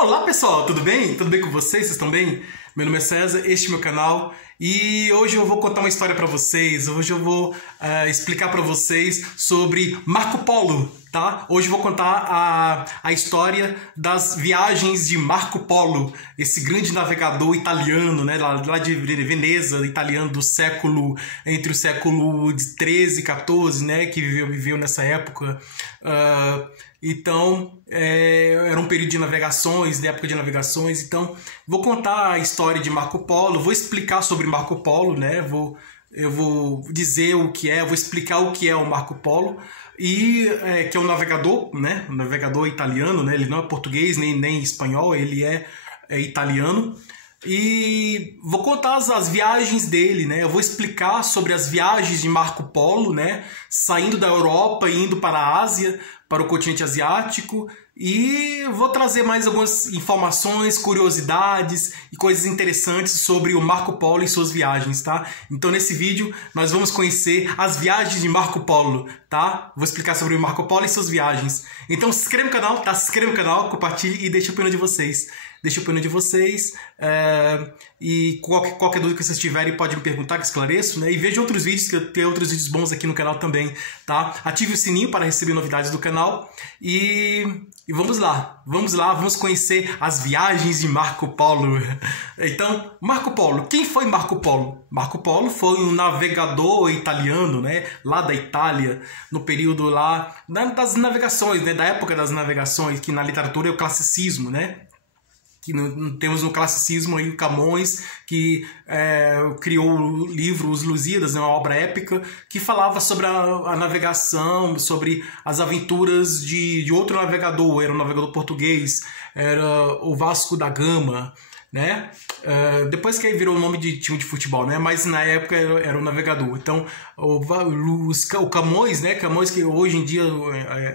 Olá pessoal, tudo bem? Tudo bem com vocês? Vocês estão bem? Meu nome é César, este é meu canal e hoje eu vou contar uma história para vocês. Hoje eu vou explicar para vocês sobre Marco Polo, tá? Hoje eu vou contar a história das viagens de Marco Polo, esse grande navegador italiano, né? Lá de Veneza, italiano do século, entre o século 13 e 14, né? Que viveu nessa época. Então, era um período de navegações, de época de navegações. Então, vou contar a história de Marco Polo, vou explicar sobre Marco Polo, né? Eu vou dizer o que é, vou explicar o que é o Marco Polo, e que é um navegador, né? Um navegador italiano, né? Ele não é português nem espanhol, ele é italiano. E vou contar as viagens dele, né? Eu vou explicar sobre as viagens de Marco Polo, né? Saindo da Europa e indo para a Ásia, para o continente asiático, e vou trazer mais algumas informações, curiosidades e coisas interessantes sobre o Marco Polo e suas viagens, tá? Então nesse vídeo nós vamos conhecer as viagens de Marco Polo, tá? Vou explicar sobre o Marco Polo e suas viagens. Então se inscreva no canal, tá? Se inscreva no canal, compartilhe e deixe a opinião de vocês. Deixe a opinião de vocês, e qualquer dúvida que vocês tiverem pode me perguntar que esclareço, né? E veja outros vídeos, que eu tenho outros vídeos bons aqui no canal também, tá? Ative o sininho para receber novidades do canal e vamos lá, vamos conhecer as viagens de Marco Polo. Então, Marco Polo, quem foi Marco Polo? Marco Polo foi um navegador italiano, né? Lá da Itália, no período lá das navegações, né? Da época das navegações, que na literatura é o classicismo, né? Que temos no classicismo aí o Camões, que criou o livro Os Lusíadas, né, uma obra épica, que falava sobre a navegação, sobre as aventuras de outro navegador, era um navegador português, era o Vasco da Gama, né? Depois que aí virou o nome de time de futebol, né? Mas na época era o navegador. Então o Camões, né? Camões, que hoje em dia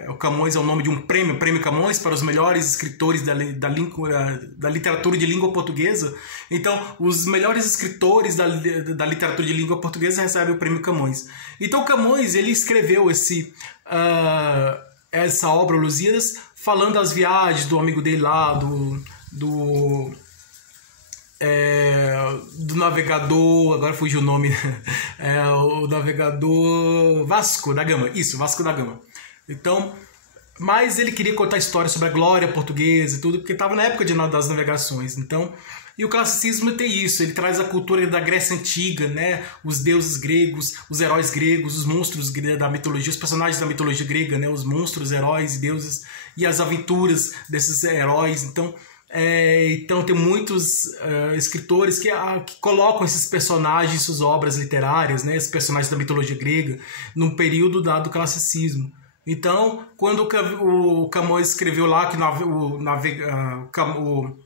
o Camões é o nome de um prêmio Camões para os melhores escritores da literatura de língua portuguesa. Então os melhores escritores da literatura de língua portuguesa recebem o prêmio Camões. Então o Camões, ele escreveu essa obra Lusíadas, falando das viagens do amigo dele lá, do navegador, agora fugiu o nome, o navegador Vasco da Gama, isso, Vasco da Gama. Então, mas ele queria contar história sobre a glória portuguesa e tudo, porque estava na época das navegações. Então, e o classicismo tem isso, ele traz a cultura da Grécia Antiga, né? Os deuses gregos, os heróis gregos, os monstros da mitologia, os personagens da mitologia grega, né? Os monstros, heróis e deuses, e as aventuras desses heróis. Então tem muitos escritores que colocam esses personagens em suas obras literárias, né, esses personagens da mitologia grega, num período do classicismo. Então, quando o Camões escreveu lá que o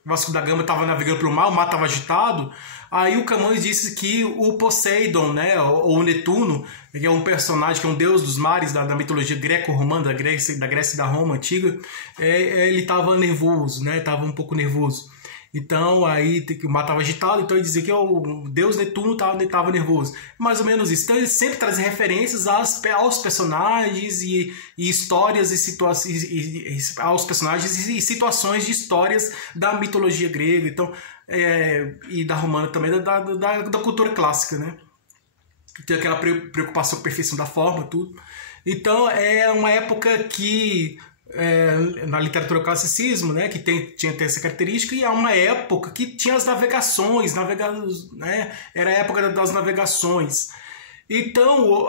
Vasco da Gama estava navegando pelo mar, o mar estava agitado, aí o Camões disse que o Poseidon, né, ou o Netuno, que é um personagem, que é um deus dos mares da mitologia greco-romana, da Grécia e da Roma antiga, ele estava nervoso, né, estava um pouco nervoso. Então, aí o mar estava agitado, então ele dizia que o deus Netuno estava nervoso. Mais ou menos isso. Então, ele sempre traz referências aos personagens e histórias e situações, aos personagens e situações de histórias da mitologia grega, então, e da romana também, da cultura clássica, né? Tem aquela preocupação com a perfeição da forma, tudo. Então, é uma época que na literatura classicismo, né, que tinha essa característica, e é uma época que tinha as navegações, né, era a época das navegações. Então,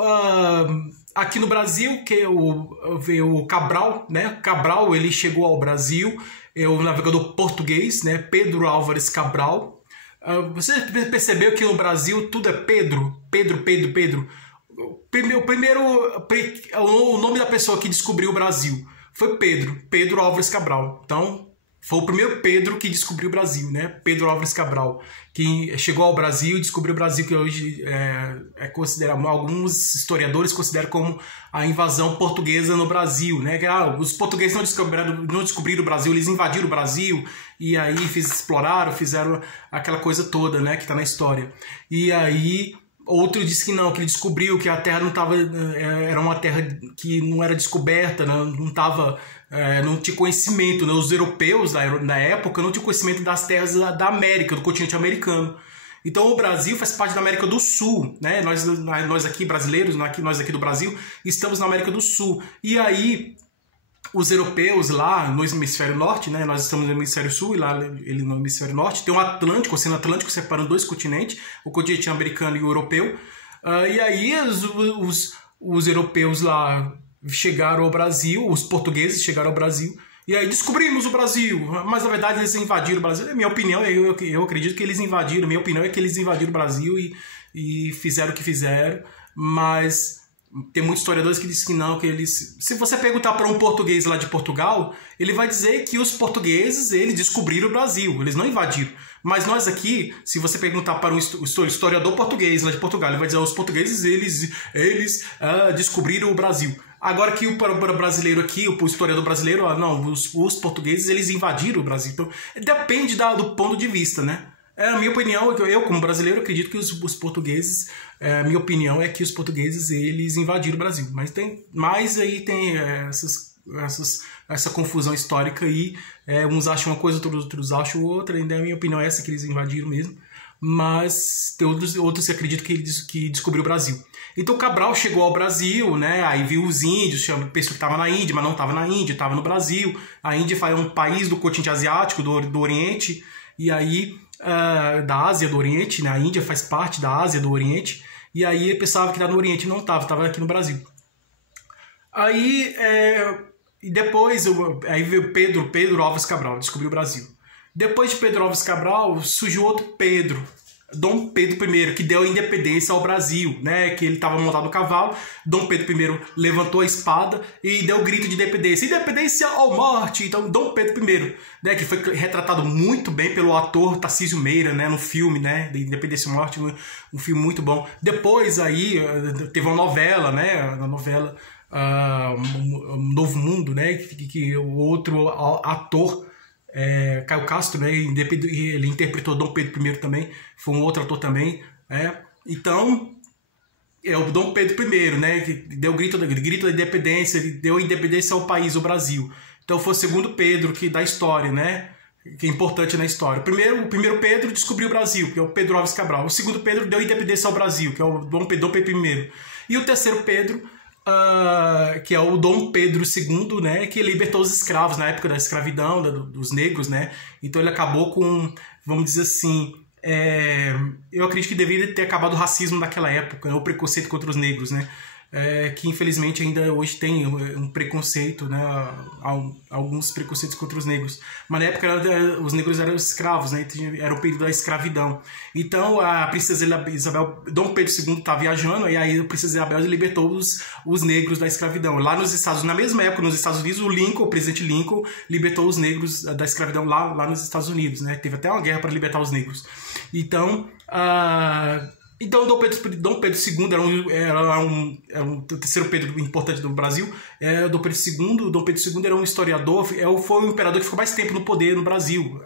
aqui no Brasil, que veio o Cabral, né, Cabral, ele chegou ao Brasil, é o navegador português, né, Pedro Álvares Cabral. Você percebeu que no Brasil tudo é Pedro? O nome da pessoa que descobriu o Brasil foi Pedro Álvares Cabral. Então, foi o primeiro Pedro que descobriu o Brasil, né? Pedro Álvares Cabral, que chegou ao Brasil e descobriu o Brasil, que hoje é considerado, alguns historiadores consideram como a invasão portuguesa no Brasil, né? Os portugueses não descobriram o Brasil, eles invadiram o Brasil e aí exploraram, fizeram aquela coisa toda, né? Que está na história. E aí Outro disse que não, que ele descobriu que a Terra não estava, era uma terra que não era descoberta, não estava não tinha conhecimento, né? Os europeus da época não tinham conhecimento das terras da América, do continente americano. Então o Brasil faz parte da América do Sul, né? Nós aqui brasileiros, nós aqui do Brasil, estamos na América do Sul. E aí os europeus lá no hemisfério norte, né? Nós estamos no hemisfério sul e lá ele no hemisfério norte, tem um Atlântico, o Oceano Atlântico separando dois continentes, o continente americano e o europeu. E aí os europeus lá chegaram ao Brasil, os portugueses chegaram ao Brasil, e aí descobrimos o Brasil, mas na verdade eles invadiram o Brasil. Minha opinião, eu acredito que eles invadiram, minha opinião é que eles invadiram o Brasil e fizeram o que fizeram, mas tem muitos historiadores que dizem que não, que eles... Se você perguntar para um português lá de Portugal, ele vai dizer que os portugueses, eles descobriram o Brasil, eles não invadiram. Mas nós aqui, se você perguntar para um historiador português lá de Portugal, ele vai dizer que os portugueses, eles descobriram o Brasil. Agora que o brasileiro aqui, o historiador brasileiro, não, os portugueses, eles invadiram o Brasil. Então, depende do ponto de vista, né? A minha opinião, eu como brasileiro acredito que os portugueses, a minha opinião é que os portugueses, eles invadiram o Brasil. Mas aí tem essa confusão histórica aí, uns acham uma coisa, outros acham outra, ainda a minha opinião é essa, que eles invadiram mesmo. Mas tem outros que acreditam que descobriu o Brasil. Então Cabral chegou ao Brasil, né? Aí viu os índios, pensou que estava na Índia, mas não estava na Índia, estava no Brasil. A Índia é um país do continente asiático, do Oriente, e aí da Ásia do Oriente, né? A Índia faz parte da Ásia do Oriente, e aí ele pensava que estava no Oriente, não estava aqui no Brasil. Aí, e depois, aí veio Pedro Álvares Cabral, descobriu o Brasil. Depois de Pedro Álvares Cabral, surgiu outro Pedro, Dom Pedro I, que deu a independência ao Brasil, né? Que ele estava montado no cavalo. Dom Pedro I levantou a espada e deu o grito de independência. Independência ou morte! Então, Dom Pedro I, né? Que foi retratado muito bem pelo ator Tarcísio Meira, né? No filme, né? De Independência ou Morte, um filme muito bom. Depois, aí, teve uma novela, né? A novela Novo Mundo, né? Que o outro ator... Caio Castro, né? Ele interpretou Dom Pedro I também, foi um outro ator também. Então, o Dom Pedro I, né? Que deu o grito da independência, ele deu a independência ao país, ao Brasil. Então, foi o segundo Pedro da história, né? Que é importante na história. O primeiro Pedro descobriu o Brasil, que é o Pedro Álvares Cabral. O segundo Pedro deu a independência ao Brasil, que é o Dom Pedro I. E o terceiro Pedro, que é o Dom Pedro II, né, que libertou os escravos na época da escravidão, dos negros, né? Então ele acabou com, vamos dizer assim, eu acredito que deveria ter acabado o racismo naquela época, né, o preconceito contra os negros, né? Que infelizmente ainda hoje tem um preconceito, né? Alguns preconceitos contra os negros. Mas na época os negros eram escravos, né? Era o período da escravidão. Então a princesa Isabel, Dom Pedro II estava viajando, e aí a princesa Isabel libertou os negros da escravidão. Lá nos Estados Unidos, na mesma época nos Estados Unidos, o presidente Lincoln libertou os negros da escravidão lá nos Estados Unidos, né? Teve até uma guerra para libertar os negros. Então Dom Pedro II era o terceiro Pedro importante do Brasil. Dom Pedro II era um historiador, foi o imperador que ficou mais tempo no poder no Brasil.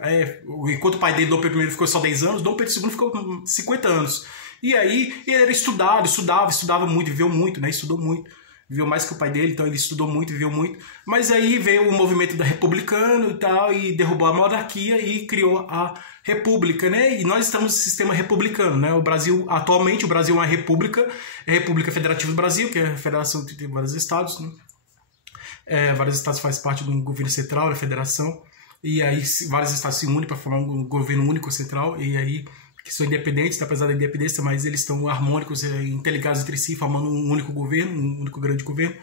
Enquanto o pai dele, Dom Pedro I, ficou só 10 anos, Dom Pedro II ficou 50 anos. E aí ele era estudava muito, viveu muito, né? Estudou muito. Viveu mais que o pai dele, então ele estudou muito, viveu muito. Mas aí veio o movimento republicano e tal, e derrubou a monarquia e criou a república, né? E nós estamos no sistema republicano, né? Atualmente o Brasil é uma república, é a República Federativa do Brasil, que é a federação de vários estados, né? Vários estados fazem parte do governo central, da federação, e aí vários estados se unem para formar um governo único central, e aí que são independentes, apesar da independência, mas eles estão harmônicos, interligados entre si, formando um único governo, um único grande governo.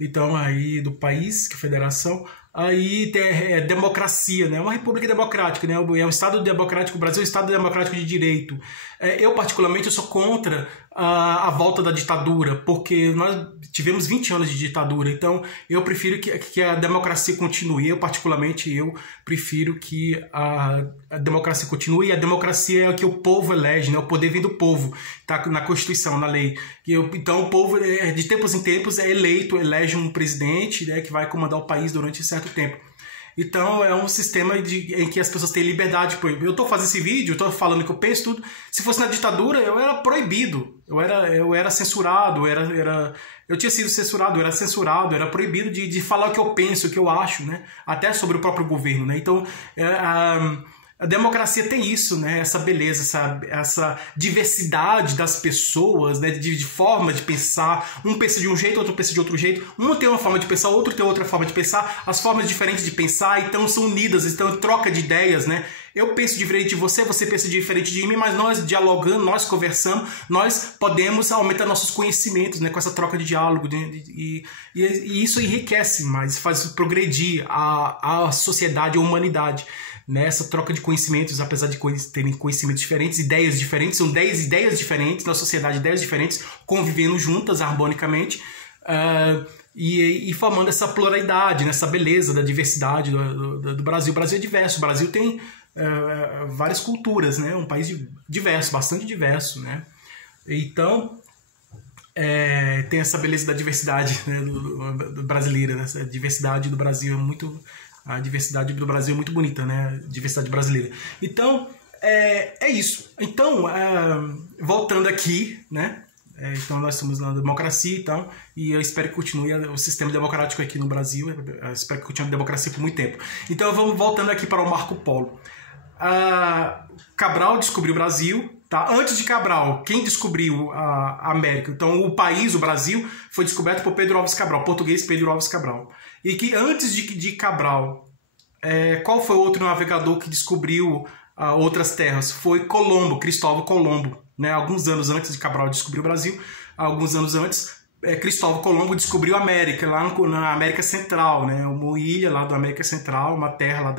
Então, aí do país, que é a federação, aí tem democracia, né? Uma república democrática, né? É um Estado democrático, o Brasil é um Estado democrático de direito. Eu, particularmente, sou contra a volta da ditadura, porque nós tivemos 20 anos de ditadura, então eu prefiro que a democracia continue. Eu, particularmente, prefiro que a democracia continue, e a democracia é o que o povo elege, né? O poder vem do povo, tá na Constituição, na lei. Então, o povo, de tempos em tempos, elege um presidente, né, que vai comandar o país durante certo tempo. Então é um sistema em que as pessoas têm liberdade. Eu estou fazendo esse vídeo, estou falando que eu penso tudo. Se fosse na ditadura, eu era proibido. Eu era censurado, eu tinha sido censurado, eu era censurado, era proibido de falar o que eu penso, o que eu acho, né? Até sobre o próprio governo, né? Então, a democracia tem isso, né? Essa beleza, essa diversidade das pessoas, né? De forma de pensar. Um pensa de um jeito, outro pensa de outro jeito. Um tem uma forma de pensar, outro tem outra forma de pensar. As formas diferentes de pensar, então, são unidas, então, troca de ideias, né? Eu penso diferente de você, você pensa diferente de mim, mas nós dialogando, nós conversando, nós podemos aumentar nossos conhecimentos, né? Com essa troca de diálogo. E isso enriquece mais, faz progredir a sociedade, a humanidade. Nessa troca de conhecimentos, apesar de terem conhecimentos diferentes, ideias diferentes, são 10 ideias diferentes na sociedade, ideias diferentes, convivendo juntas harmonicamente e formando essa pluralidade, essa beleza da diversidade do Brasil. O Brasil é diverso, o Brasil tem várias culturas, né? Um país diverso, bastante diverso, né? Então, tem essa beleza da diversidade, né, do brasileira, né? A diversidade do Brasil é muito... A diversidade do Brasil é muito bonita, né? A diversidade brasileira. Então, é isso. Então, voltando aqui, né? Então, nós estamos na democracia e tal, e eu espero que continue o sistema democrático aqui no Brasil. Eu espero que continue a democracia por muito tempo. Então, vamos voltando aqui para o Marco Polo. Cabral descobriu o Brasil. Tá? Antes de Cabral, quem descobriu a América? Então, o país, o Brasil, foi descoberto por Pedro Álvares Cabral, português Pedro Álvares Cabral. E que antes de Cabral, qual foi o outro navegador que descobriu outras terras? Foi Colombo, Cristóvão Colombo. Né? Alguns anos antes de Cabral descobrir o Brasil, alguns anos antes, Cristóvão Colombo descobriu a América, lá na América Central, né? Uma ilha lá da América Central, uma terra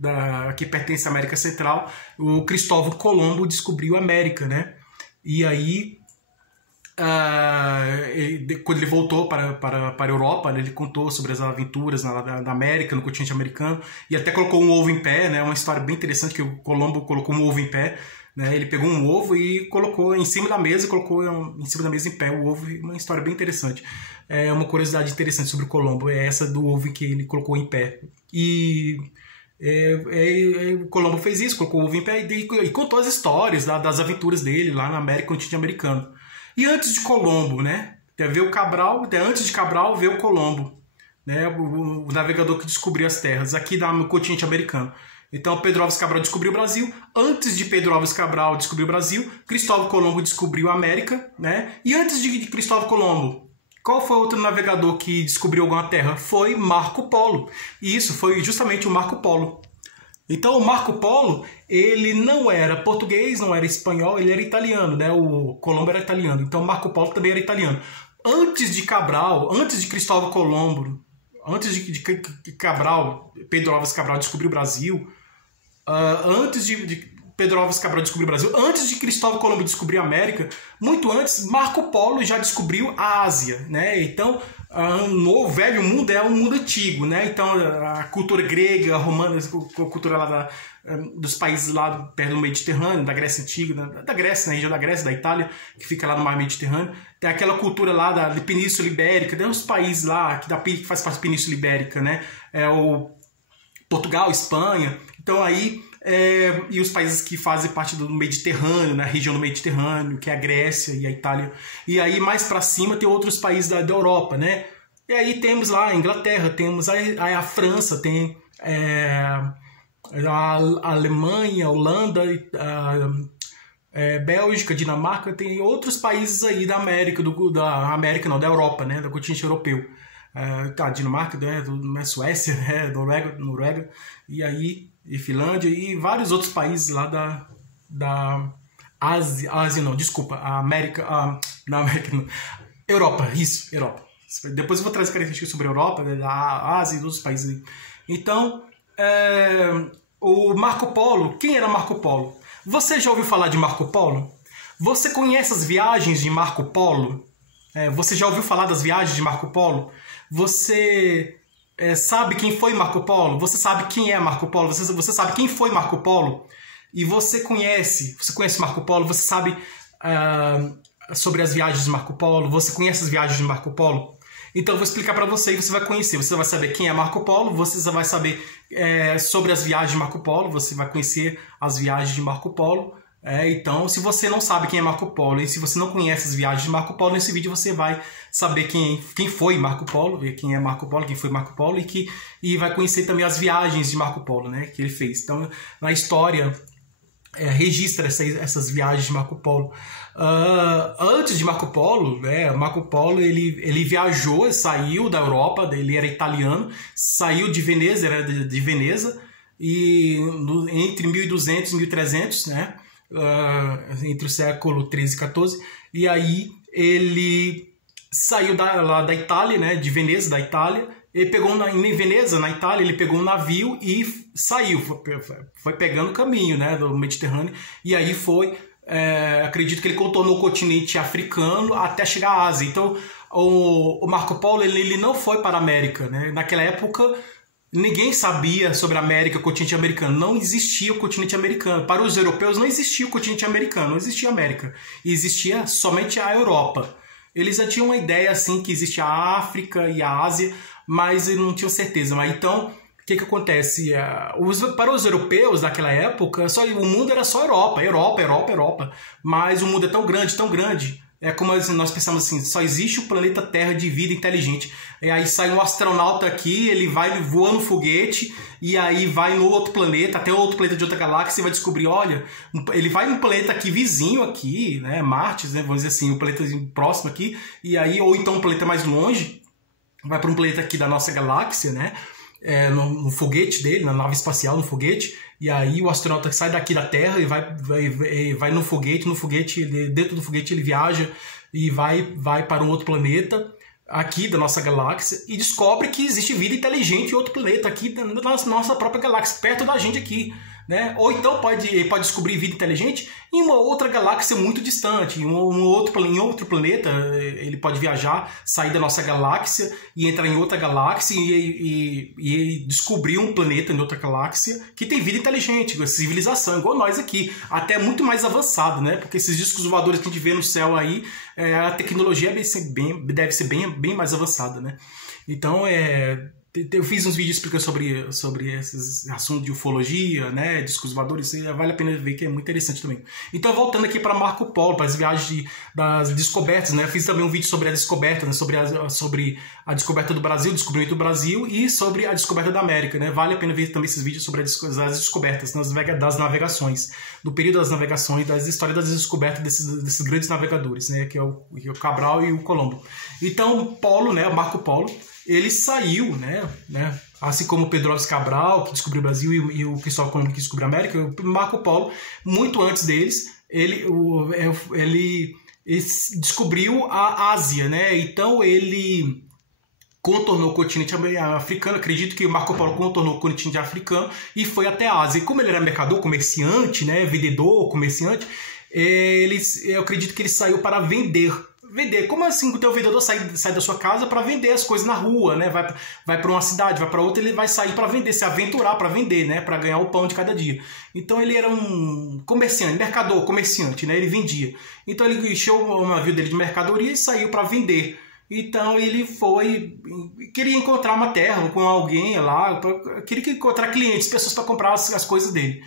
lá que pertence à América Central. O Cristóvão Colombo descobriu a América, né? E aí, quando ele voltou para a Europa, né, ele contou sobre as aventuras na América, no continente americano, e até colocou um ovo em pé, né? Uma história bem interessante que o Colombo colocou um ovo em pé. Né, ele pegou um ovo e colocou em cima da mesa, colocou em cima da mesa em pé o ovo, uma história bem interessante. Uma curiosidade interessante sobre o Colombo, é essa do ovo que ele colocou em pé. E o Colombo fez isso, colocou o ovo em pé e contou as histórias das aventuras dele lá na América, no continente americano. E antes de Colombo, né, veio Cabral, antes de Cabral veio o Colombo, né, o navegador que descobriu as terras aqui no continente americano. Então, Pedro Álvares Cabral descobriu o Brasil. Antes de Pedro Álvares Cabral descobrir o Brasil, Cristóvão Colombo descobriu a América, né? E antes de Cristóvão Colombo, qual foi o outro navegador que descobriu alguma terra? Foi Marco Polo. E isso foi justamente o Marco Polo. Então, o Marco Polo, ele não era português, não era espanhol, ele era italiano, né? O Colombo era italiano. Então, Marco Polo também era italiano. Antes de Cabral, antes de Cristóvão Colombo, antes de Cabral, Pedro Álvares Cabral descobrir o Brasil, antes de Pedro Álvares Cabral descobrir o Brasil, antes de Cristóvão Colombo descobrir a América, muito antes, Marco Polo já descobriu a Ásia, né? Então, o velho mundo é um mundo antigo, né? Então, a cultura grega, romana, a cultura lá dos países lá perto do Mediterrâneo, da Grécia Antiga, da Grécia, na região da Grécia, da Itália, que fica lá no mar Mediterrâneo, tem aquela cultura lá da Península Ibérica, tem uns países lá que faz parte da Península Ibérica, né? O Portugal, Espanha. Então aí, e os países que fazem parte do Mediterrâneo, na região do Mediterrâneo, que é a Grécia e a Itália. E aí mais para cima tem outros países da Europa, né? E aí temos lá a Inglaterra, temos a França, tem a Alemanha, a Holanda, Bélgica, Dinamarca, tem outros países aí da América, da Europa, né? Do continente europeu. Dinamarca, né, Suécia, né, Noruega, e Finlândia, e vários outros países lá da Ásia, não, desculpa, Europa, isso, Europa. Depois eu vou trazer características sobre a Europa, da Ásia e outros países aí. Então, o Marco Polo, quem era Marco Polo? Você já ouviu falar de Marco Polo? Você conhece as viagens de Marco Polo? Você já ouviu falar das viagens de Marco Polo? Você sabe quem foi Marco Polo? Você sabe quem é Marco Polo? Você sabe quem foi Marco Polo? E você conhece Marco Polo? Você sabe sobre as viagens de Marco Polo? Você conhece as viagens de Marco Polo? Então eu vou explicar para você e você vai conhecer. Você vai saber quem é Marco Polo, você vai saber sobre as viagens de Marco Polo, você vai conhecer as viagens de Marco Polo. Então, se você não sabe quem é Marco Polo e se você não conhece as viagens de Marco Polo, nesse vídeo você vai saber quem foi Marco Polo, quem é Marco Polo, quem foi Marco Polo e vai conhecer também as viagens de Marco Polo, né, que ele fez. Então, na história, registra essas viagens de Marco Polo. Antes de Marco Polo, Marco Polo ele viajou, saiu da Europa, ele era italiano, saiu de Veneza, era de Veneza, e entre 1200 e 1300, né? Entre o século 13 e 14, e aí ele saiu lá da Itália, né, de Veneza, da Itália, ele pegou em Veneza, na Itália, ele pegou um navio e saiu, foi pegando o caminho, né, do Mediterrâneo, e aí acredito que ele contornou o continente africano até chegar à Ásia. Então o Marco Polo ele não foi para a América, né? Naquela época ninguém sabia sobre a América, o continente americano. Não existia o continente americano. Para os europeus não existia o continente americano, não existia a América. Existia somente a Europa. Eles já tinham uma ideia assim que existia a África e a Ásia, mas eles não tinham certeza. Mas então, o que acontece? Para os europeus daquela época, o mundo era só Europa. Mas o mundo é tão grande. É como nós pensamos assim, só existe o planeta Terra de vida inteligente. E aí sai um astronauta aqui, ele vai voando no foguete, e aí vai no outro planeta, até outro planeta de outra galáxia, e vai descobrir, olha, ele vai num planeta aqui vizinho aqui, né, Marte, né, vamos dizer assim, um planeta próximo aqui, e aí, ou então um planeta mais longe, vai para um planeta aqui da nossa galáxia, né, no foguete dele, na nave espacial, no foguete, e aí o astronauta sai daqui da Terra e vai no foguete, dentro do foguete ele viaja e vai para um outro planeta aqui da nossa galáxia e descobre que existe vida inteligente em outro planeta aqui da nossa própria galáxia, perto da gente aqui, né? Ou então pode descobrir vida inteligente em uma outra galáxia muito distante, em outro planeta. Ele pode viajar, sair da nossa galáxia e entrar em outra galáxia e descobrir um planeta em outra galáxia que tem vida inteligente, civilização, igual nós aqui, até muito mais avançado, né? Porque esses discos voadores que a gente vê no céu aí, a tecnologia deve ser bem mais avançada, né? Então, eu fiz uns vídeos explicando sobre esses assuntos de ufologia, né, discos voadores, vale a pena ver que é muito interessante também. Então, voltando aqui para Marco Polo, para as viagens das descobertas, né, eu fiz também um vídeo sobre a descoberta, né, sobre a descoberta do Brasil, o descobrimento do Brasil e sobre a descoberta da América, né, vale a pena ver também esses vídeos sobre as descobertas das navegações, do período das navegações, das histórias das descobertas desses grandes navegadores, né, que é o Cabral e o Colombo. Então, Marco Polo, ele saiu, né, assim como o Pedro Álvares Cabral, que descobriu o Brasil, e o Cristóvão Colombo, que descobriu a América, o Marco Polo, muito antes deles, ele descobriu a Ásia, né? Então ele contornou o continente africano, acredito que o Marco Polo contornou o continente africano e foi até a Ásia. E como ele era mercador, comerciante, né, vendedor, comerciante, eu acredito que ele saiu para vender. Como assim o teu vendedor sai da sua casa para vender as coisas na rua, né? Vai para uma cidade, vai para outra, ele vai sair para vender, se aventurar para vender, né? Para ganhar o pão de cada dia. Então ele era um comerciante, comerciante, né? Ele vendia. Então ele encheu o navio dele de mercadoria e saiu para vender. Então ele queria encontrar uma terra com alguém lá, queria encontrar clientes, pessoas para comprar as coisas dele.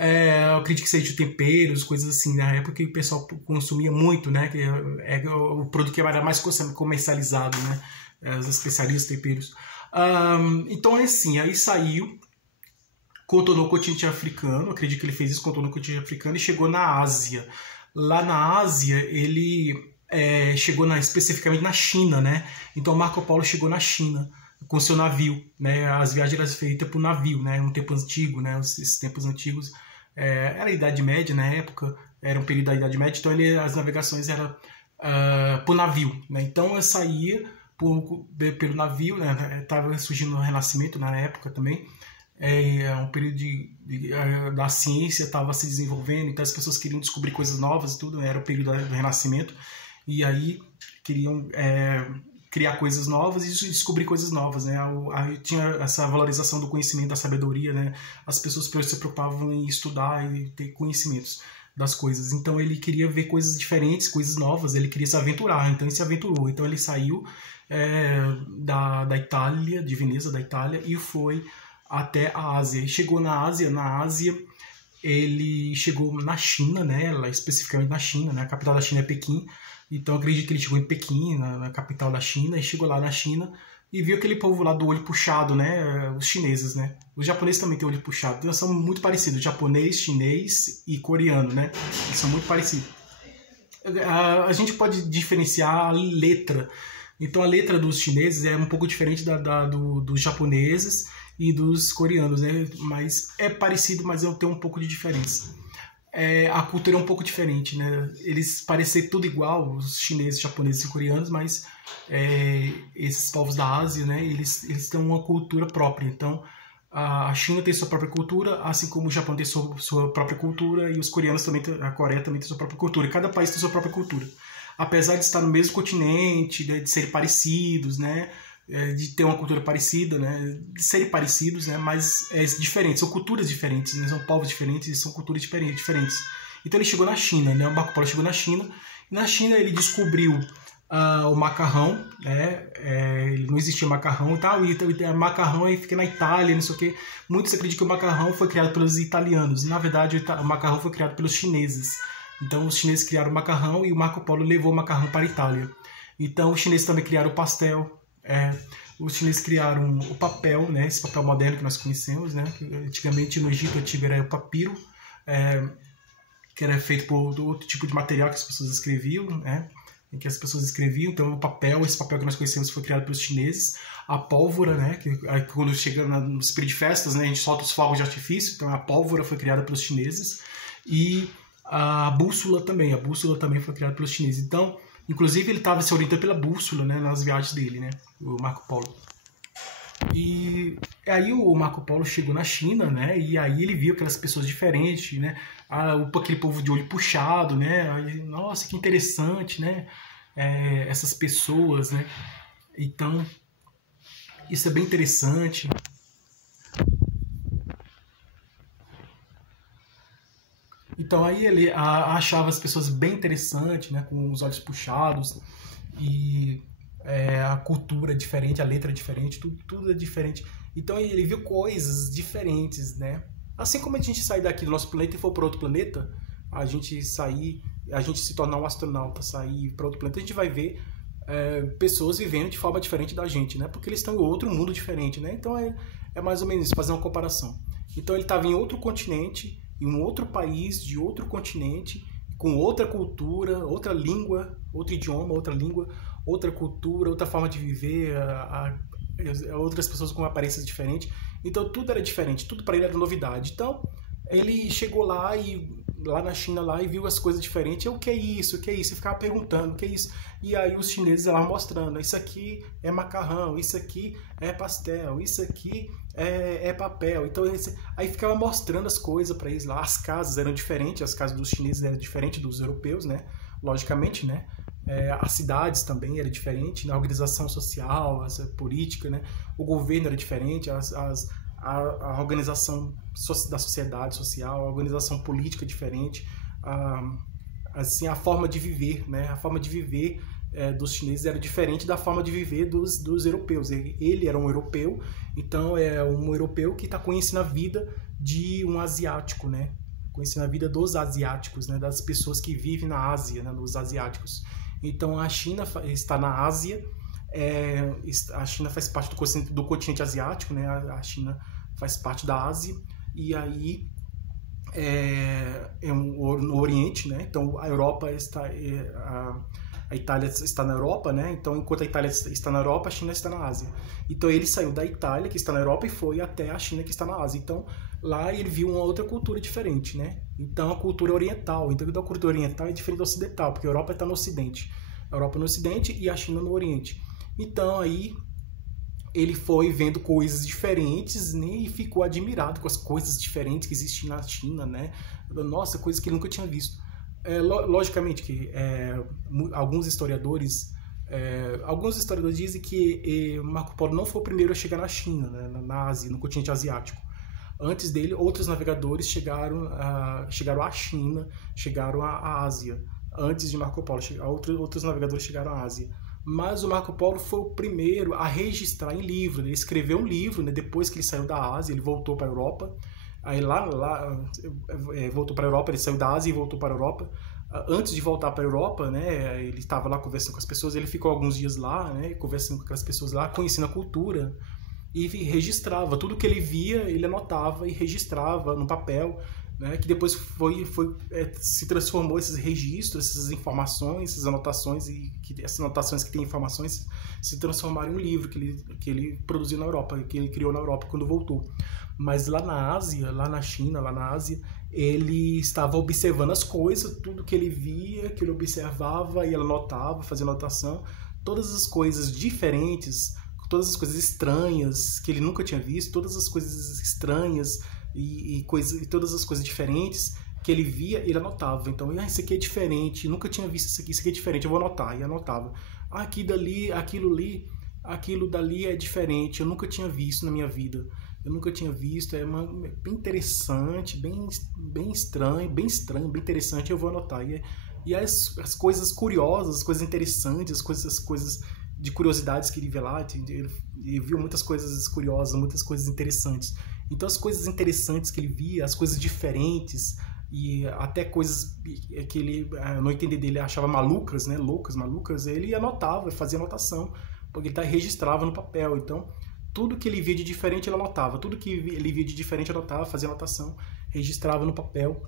Eu acredito que seja temperos, coisas assim, na época que o pessoal consumia muito, né? Que é o produto que era mais comercializado, né? Os especialistas, temperos. Então, assim, aí saiu, contornou o continente africano, acredito que ele fez isso, contornou o continente africano e chegou na Ásia. Lá na Ásia, ele chegou especificamente na China, né? Então, Marco Polo chegou na China com seu navio, né? As viagens eram feitas por navio, né? Um tempo antigo, né? Esses tempos antigos. Era a Idade Média na época, era um período da Idade Média, então as navegações eram por navio, né? Então eu saía pelo navio, né? Estava surgindo o Renascimento na época também, um período da ciência estava se desenvolvendo, então as pessoas queriam descobrir coisas novas e tudo, era o período do Renascimento, e aí queriam criar coisas novas e descobrir coisas novas, né? Aí tinha essa valorização do conhecimento, da sabedoria, né? As pessoas se preocupavam em estudar e ter conhecimentos das coisas. Então ele queria ver coisas diferentes, coisas novas, ele queria se aventurar, então ele se aventurou. Então ele saiu da Itália, de Veneza, da Itália, e foi até a Ásia. Chegou na Ásia, ele chegou na China, né, lá especificamente na China, né, a capital da China é Pequim, então eu acredito que ele chegou em Pequim, na capital da China, e chegou lá na China e viu aquele povo lá do olho puxado, né, os chineses, né, os japoneses também têm olho puxado, então são muito parecidos, japonês, chinês e coreano, né, eles são muito parecidos. A gente pode diferenciar a letra, então a letra dos chineses é um pouco diferente dos japoneses e dos coreanos, né? Mas é parecido, mas tem um pouco de diferença. A cultura é um pouco diferente, né? Eles parecem tudo igual, os chineses, japoneses e coreanos, mas esses povos da Ásia, né? Eles têm uma cultura própria. Então a China tem sua própria cultura, assim como o Japão tem sua própria cultura e os coreanos também, a Coreia também tem sua própria cultura. Cada país tem sua própria cultura. Apesar de estar no mesmo continente, de serem parecidos, né? De ter uma cultura parecida, né? De serem parecidos, né? Mas é diferente, são culturas diferentes, né? São povos diferentes e são culturas diferentes. Então ele chegou na China, né? O Marco Polo chegou na China, e na China ele descobriu o macarrão, né? Não existia macarrão e tal, e macarrão aí fica na Itália, não sei o quê. Muitos acreditam que o macarrão foi criado pelos italianos, na verdade o macarrão foi criado pelos chineses. Então os chineses criaram o macarrão e o Marco Polo levou o macarrão para a Itália. Então os chineses também criaram o pastel, os chineses criaram o papel, né, esse papel moderno que nós conhecemos, né, que antigamente no Egito Antigo era o papiro, que era feito por outro tipo de material que as pessoas escreviam, né, em que as pessoas escreviam. Então o papel, esse papel que nós conhecemos foi criado pelos chineses. A pólvora, né, que quando chega no espírito de festas, né, a gente solta os fogos de artifício, então a pólvora foi criada pelos chineses. E a bússola também foi criada pelos chineses. Então, inclusive, ele estava se orientando pela bússola, né, nas viagens dele, né, o Marco Polo. E aí o Marco Polo chegou na China, né, e aí ele viu aquelas pessoas diferentes, né, aquele povo de olho puxado, né, aí, nossa, que interessante, né, essas pessoas, né. Então, isso é bem interessante. Então aí ele achava as pessoas bem interessantes, né, com os olhos puxados, e a cultura é diferente, a letra é diferente, tudo é diferente. Então ele viu coisas diferentes, né? Assim como a gente sair daqui do nosso planeta e for para outro planeta, a gente se tornar um astronauta, sair para outro planeta, a gente vai ver pessoas vivendo de forma diferente da gente, né? Porque eles estão em outro mundo diferente, né? Então é mais ou menos isso, fazer uma comparação. Então ele estava em outro continente, em um outro país, de outro continente, com outra cultura, outra língua, outro idioma, outra língua, outra cultura, outra forma de viver, outras pessoas com aparências diferentes. Então tudo era diferente, tudo para ele era novidade. Então ele chegou lá na China lá, e viu as coisas diferentes. O que é isso? O que é isso? E ficava perguntando, o que é isso? E aí os chineses lá mostrando, isso aqui é macarrão, isso aqui é pastel, isso aqui é papel. Então aí ficava mostrando as coisas para eles lá. As casas eram diferentes, as casas dos chineses eram diferentes dos europeus, né? Logicamente, né? As cidades também eram diferentes, né? A organização social, a política, né? O governo era diferente, a organização da sociedade social, a organização política diferente, assim, a forma de viver, né? A forma de viver dos chineses era diferente da forma de viver dos europeus. Ele era um europeu, então é um europeu que está conhecendo a vida de um asiático, né? Conhecendo a vida dos asiáticos, né? Das pessoas que vivem na Ásia, né? Dos asiáticos. Então a China está na Ásia. A China faz parte do continente asiático, né? A China faz parte da Ásia, e aí no Oriente, né? Então a Europa a Itália está na Europa, né? Então enquanto a Itália está na Europa, a China está na Ásia. Então ele saiu da Itália, que está na Europa, e foi até a China, que está na Ásia. Então lá ele viu uma outra cultura diferente, né? Então a cultura oriental. Então a cultura oriental é diferente da ocidental, porque a Europa está no Ocidente. A Europa no Ocidente e a China no Oriente. Então aí ele foi vendo coisas diferentes, né, e ficou admirado com as coisas diferentes que existiam na China, né? Nossa, coisas que ele nunca tinha visto. Logicamente que alguns historiadores dizem que Marco Polo não foi o primeiro a chegar na China, né, na Ásia, no continente asiático. Antes dele, outros navegadores chegaram à China, chegaram à Ásia. Antes de Marco Polo, outros navegadores chegaram à Ásia. Mas o Marco Polo foi o primeiro a registrar em livro. Ele escreveu um livro, né, depois que ele saiu da Ásia, ele voltou para a Europa. Aí voltou para a Europa, ele saiu da Ásia e voltou para a Europa. Antes de voltar para a Europa, né, ele estava lá conversando com as pessoas, ele ficou alguns dias lá, né, conversando com aquelas pessoas lá, conhecendo a cultura, e registrava tudo que ele via, ele anotava e registrava no papel, né, que depois se transformou esses registros, essas informações, essas anotações, essas anotações que têm informações se transformaram em um livro que ele produziu na Europa, que ele criou na Europa quando voltou. Mas lá na Ásia, lá na China, lá na Ásia, ele estava observando as coisas, tudo que ele via, que ele observava, e ele anotava, fazia anotação, todas as coisas diferentes, todas as coisas estranhas que ele nunca tinha visto, todas as coisas estranhas e todas as coisas diferentes que ele via, ele anotava. Então, isso aqui é diferente, nunca tinha visto isso aqui é diferente, eu vou anotar, e anotava. Aquilo dali é diferente, eu nunca tinha visto na minha vida. Eu nunca tinha visto, bem interessante, bem estranho, bem interessante, eu vou anotar. E as coisas curiosas, as coisas interessantes, as coisas de curiosidades que ele vê lá, ele viu muitas coisas curiosas, muitas coisas interessantes. Então as coisas interessantes que ele via, as coisas diferentes, e até coisas que ele, no entender dele, achava malucas, né, malucas, ele anotava, fazia anotação, porque ele registrava no papel. Então tudo que ele via de diferente ele anotava, tudo que ele via de diferente anotava, fazia anotação, registrava no papel,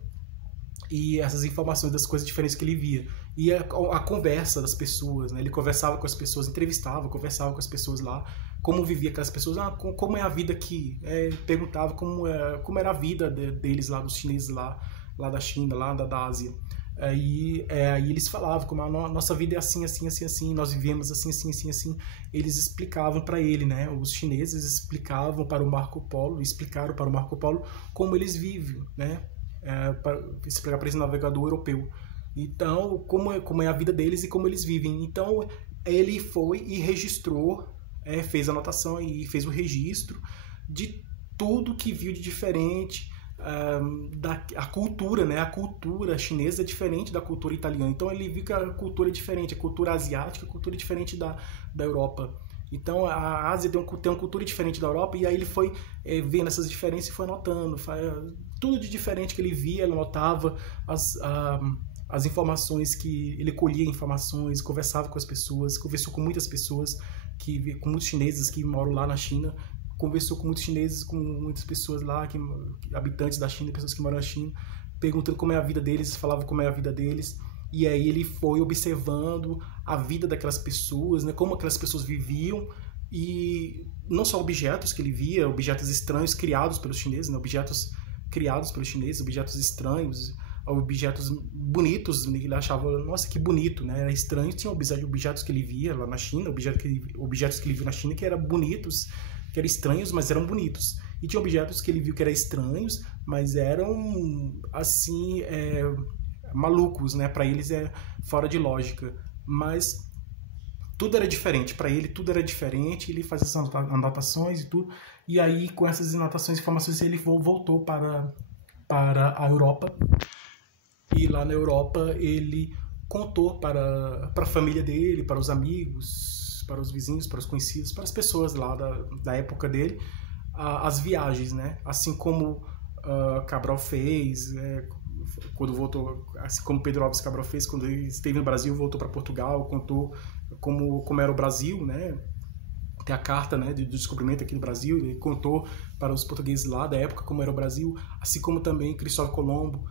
e essas informações das coisas diferentes que ele via. E a conversa das pessoas, né? Ele conversava com as pessoas, conversava com as pessoas lá, como vivia aquelas pessoas, como é a vida aqui, perguntava como era a vida deles lá, dos chineses lá da China, lá da Ásia. Aí eles falavam como a nossa vida é assim, assim, assim, assim, nós vivemos assim, assim, assim, assim. Eles explicavam para ele, né? Os chineses explicavam para o Marco Polo, explicaram para o Marco Polo como eles vivem, né? Para explicar para esse navegador europeu. Então, como é a vida deles e como eles vivem. Então, ele foi e registrou, fez a anotação e fez o registro de tudo que viu de diferente. A cultura, né? A cultura chinesa é diferente da cultura italiana. Então ele viu que a cultura é diferente, a cultura asiática, a cultura é diferente da Europa. Então a Ásia tem uma cultura diferente da Europa, e aí ele foi vendo essas diferenças e foi anotando. Tudo de diferente que ele via, ele anotava as informações que ele colhia, informações, conversava com as pessoas, conversou com muitas pessoas, com muitos chineses que moram lá na China. Conversou com muitos chineses, com muitas pessoas lá, habitantes da China, pessoas que moram na China, perguntando como é a vida deles, falava como é a vida deles. E aí ele foi observando a vida daquelas pessoas, né, como aquelas pessoas viviam, e não só objetos que ele via, objetos estranhos criados pelos chineses, né, objetos criados pelos chineses, objetos estranhos, objetos bonitos, ele achava, nossa, que bonito, né, era estranho. Tinha objetos que ele via lá na China, objetos que ele viu na China que eram bonitos, que eram estranhos, mas eram bonitos. E tinha objetos que ele viu que eram estranhos, mas eram, assim, malucos, né? Para eles é fora de lógica. Mas tudo era diferente. Para ele, tudo era diferente. Ele fazia essas anotações e tudo. E aí, com essas anotações e informações, ele voltou para a Europa. E lá na Europa, ele contou para a família dele, para os amigos, para os vizinhos, para os conhecidos, para as pessoas lá da época dele, as viagens, né? Assim como Cabral fez, quando voltou, assim como Pedro Álvares Cabral fez, quando ele esteve no Brasil, voltou para Portugal, contou como era o Brasil, né? Tem a carta, né, do descobrimento aqui do Brasil, ele contou para os portugueses lá da época como era o Brasil, assim como também Cristóvão Colombo,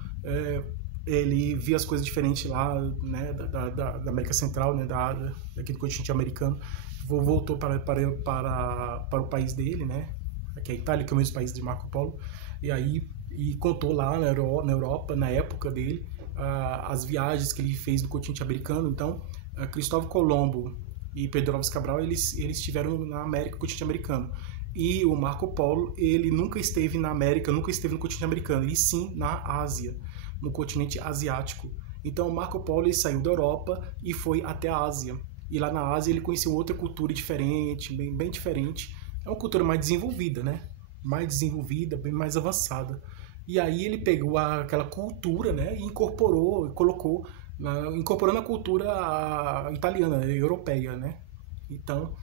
ele via as coisas diferentes lá, né, da América Central, né, daqui do continente americano. Voltou para o país dele, né, que é a Itália, que é o mesmo país de Marco Polo, e contou lá na Europa, na época dele, as viagens que ele fez no continente americano. Então, Cristóvão Colombo e Pedro Álvares Cabral, eles estiveram na América, no continente americano. E o Marco Polo, ele nunca esteve na América, nunca esteve no continente americano, e sim na Ásia, no continente asiático. Então, Marco Polo, ele saiu da Europa e foi até a Ásia. E lá na Ásia ele conheceu outra cultura diferente, bem diferente. É uma cultura mais desenvolvida, né? Mais desenvolvida, bem mais avançada. E aí ele pegou aquela cultura, né, e incorporou, incorporando a cultura italiana, europeia, né? Então,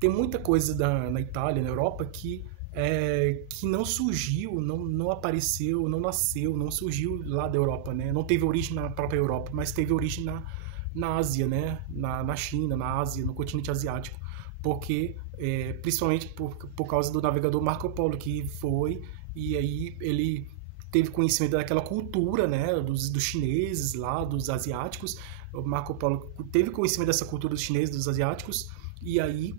tem muita coisa na Itália, na Europa, que que não surgiu, não apareceu, não nasceu, não surgiu lá da Europa, né? Não teve origem na própria Europa, mas teve origem na Ásia, né? Na China, na Ásia, no continente asiático, porque principalmente por causa do navegador Marco Polo, que foi, e aí ele teve conhecimento daquela cultura, né? Dos chineses lá, dos asiáticos. O Marco Polo teve conhecimento dessa cultura dos chineses, dos asiáticos, e aí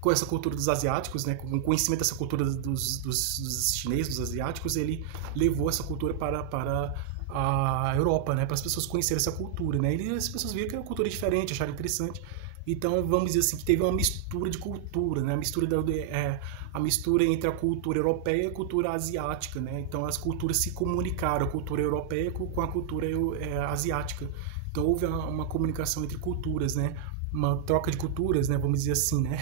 com essa cultura dos asiáticos, né, com o conhecimento dessa cultura dos chineses, dos asiáticos, ele levou essa cultura para a Europa, né, para as pessoas conhecerem essa cultura, né, e as pessoas viram que era uma cultura diferente, acharam interessante. Então, vamos dizer assim, que teve uma mistura de cultura, né, a mistura entre a cultura europeia e a cultura asiática, né, então as culturas se comunicaram, a cultura europeia com a cultura asiática. Então, houve uma comunicação entre culturas, né, uma troca de culturas, né, vamos dizer assim, né.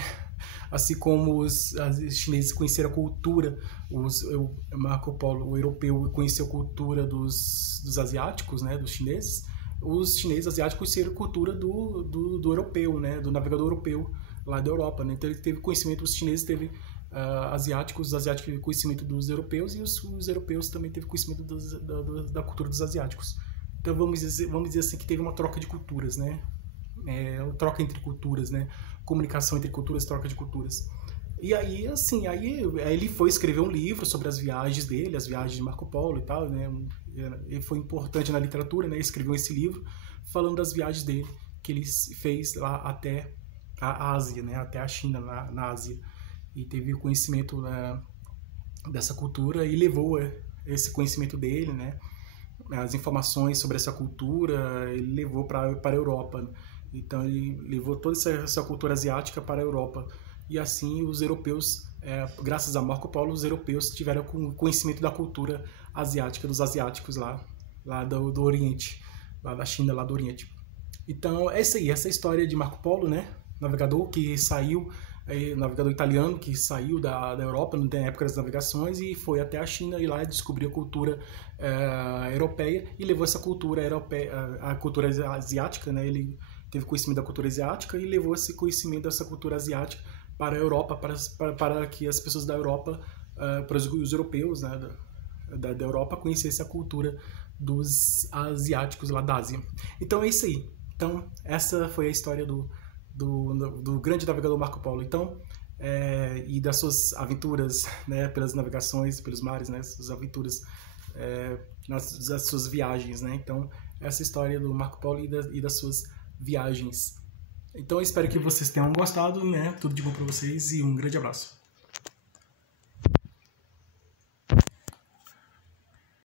Assim como os chineses conheceram a cultura, o Marco Polo, o europeu, conheceu a cultura dos asiáticos, né, dos chineses, os chineses asiáticos conheceram a cultura do europeu, né, do navegador europeu lá da Europa. Né? Então ele teve conhecimento, os chineses teve asiáticos, os asiáticos teve conhecimento dos europeus e os europeus também teve conhecimento da cultura dos asiáticos. Então vamos dizer assim que teve uma troca de culturas, né? Troca entre culturas, né? Comunicação entre culturas, troca de culturas. E aí, assim, aí ele foi escrever um livro sobre as viagens dele, as viagens de Marco Polo e tal, né? Ele foi importante na literatura, né? Ele escreveu esse livro falando das viagens dele, que ele fez lá até a Ásia, né? Até a China, na Ásia. E teve o conhecimento dessa cultura e levou esse conhecimento dele, né? As informações sobre essa cultura, ele levou para a Europa, né? Então ele levou toda essa cultura asiática para a Europa. E assim os europeus, graças a Marco Polo, os europeus tiveram conhecimento da cultura asiática, dos asiáticos lá do Oriente, lá da China, lá do Oriente. Então é isso aí, essa é a história de Marco Polo, né? Navegador que saiu, navegador italiano que saiu da Europa na época das navegações e foi até a China e lá descobriu a cultura europeia e levou essa cultura europeia, a cultura asiática, né? Ele teve conhecimento da cultura asiática e levou esse conhecimento dessa cultura asiática para a Europa, para que as pessoas da Europa, para os europeus, né, da Europa, conhecessem a cultura dos asiáticos lá da Ásia. Então é isso aí. Então essa foi a história do grande navegador Marco Polo. Então, e das suas aventuras, né, pelas navegações, pelos mares, né, suas aventuras, das suas viagens, né. Então essa história do Marco Polo e das suas viagens. Então eu espero que vocês tenham gostado, né? Tudo de bom para vocês e um grande abraço.